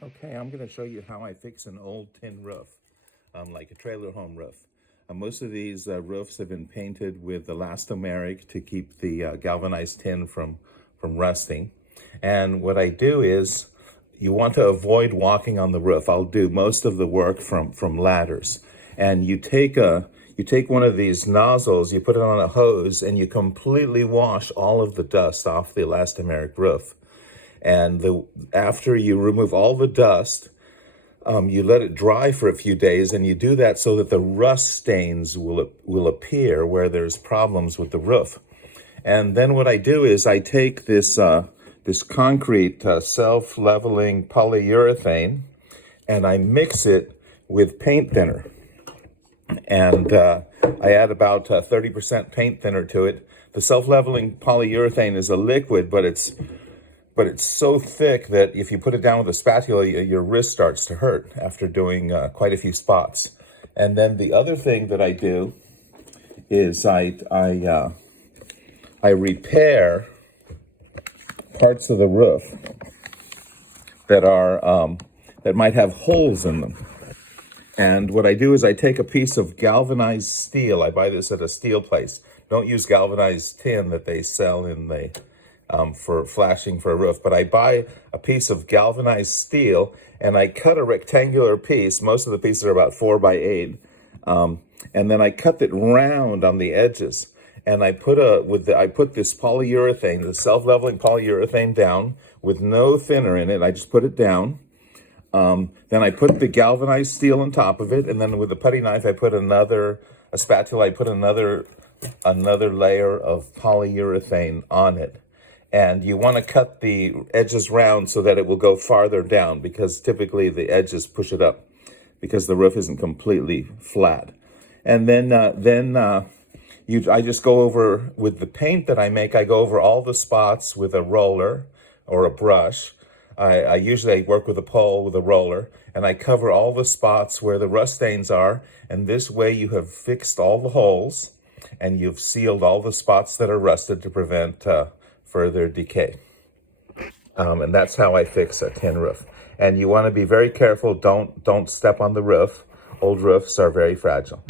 Okay, I'm going to show you how I fix an old tin roof, like a trailer home roof. Most of these roofs have been painted with elastomeric to keep the galvanized tin from rusting. And what I do is, you want to avoid walking on the roof. I'll do most of the work from ladders. And you take one of these nozzles, you put it on a hose, and you completely wash all of the dust off the elastomeric roof. And after you remove all the dust, you let it dry for a few days, and you do that so that the rust stains will appear where there's problems with the roof. And then what I do is I take this concrete self-leveling polyurethane, and I mix it with paint thinner. And I add about 30% paint thinner to it. The self-leveling polyurethane is a liquid, but it's so thick that if you put it down with a spatula, your wrist starts to hurt after doing quite a few spots. And then the other thing that I do is I repair parts of the roof that might have holes in them. And what I do is I take a piece of galvanized steel. I buy this at a steel place. Don't use galvanized tin that they sell in the for flashing for a roof, but I buy a piece of galvanized steel and I cut a rectangular piece. Most of the pieces are about 4 by 8, and then I cut it round on the edges. And I put this polyurethane, the self-leveling polyurethane, down with no thinner in it. I just put it down. Then I put the galvanized steel on top of it, and then with a putty knife, I put a spatula. I put another layer of polyurethane on it. And you want to cut the edges round so that it will go farther down, because typically the edges push it up because the roof isn't completely flat. And then I just go over, with the paint that I make, I go over all the spots with a roller or a brush. I usually work with a pole with a roller, and I cover all the spots where the rust stains are. And this way you have fixed all the holes and you've sealed all the spots that are rusted to prevent further decay. And that's how I fix a tin roof. And you want to be very careful. Don't step on the roof. Old roofs are very fragile.